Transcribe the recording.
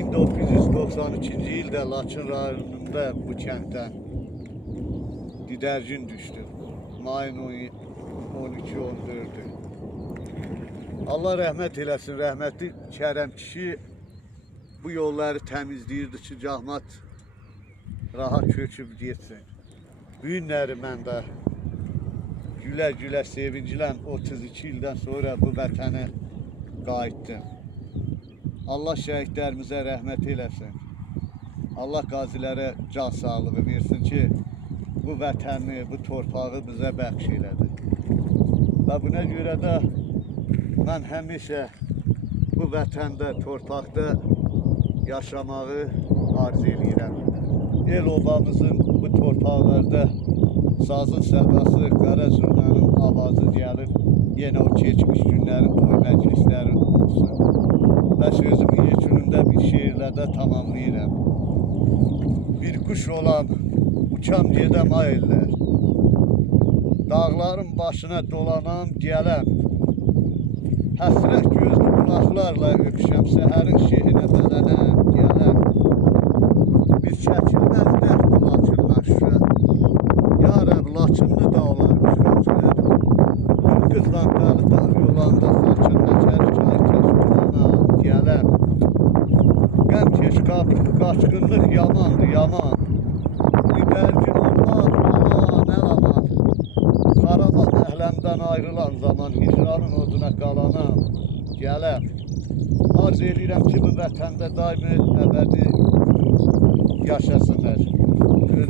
1993-cü ildə Laçın rayonunda bu kənddən didərgin düşdü. Mayın 12-14-ü. Allah rəhmət eləsin, rəhmətli Kərəm kişi bu yolları təmizləyirdi ki, cəmaət rahat köçüb getsin. Bu günləri mən də gülə-gülə, sevinclə 32 ildən sonra bu vətənə qayıtdım. Allah şəhidlərimizə rəhmət eləsin. Allah qazilərə can sağlığı versin ki, bu vətəni, bu torpağı bizə bəxş elədi. Və buna görə də mən həmişə bu vətəndə, torpaqda yaşamağı arzu edirəm. El obamızın bu torpaqlarda sazın sədası, qara zurnanın avazı gəlib, yenə o keçmiş günlərin toy məclisləri olsun. Və sözümün yekununda bir şeirlərdə tamamlayıram. Bir kuş olan uçam gedəm ay eller, dağların başına dolanam gələm, həsrət gözlü qulaqlarla öpüşəm, səhərin şehinə bələnəm gələm. Bir çəkilməz dəxti Laçından şüşə, ya Rəb Laçınlı dağlarmış qaçır. Bir qızdan dəli dağ yolanda saçın həkər çay kəşkulana gələm. Qəmkeş qaçqınlıq yamandır, yaman. Didərgin olmaz, aman, əl aman. Xaraman əhləmdən ayrılan zaman hicranın oduna qalanam, gələm. Arz edirəm ki, bu vətəndə daimi əbədi yaşasınlar.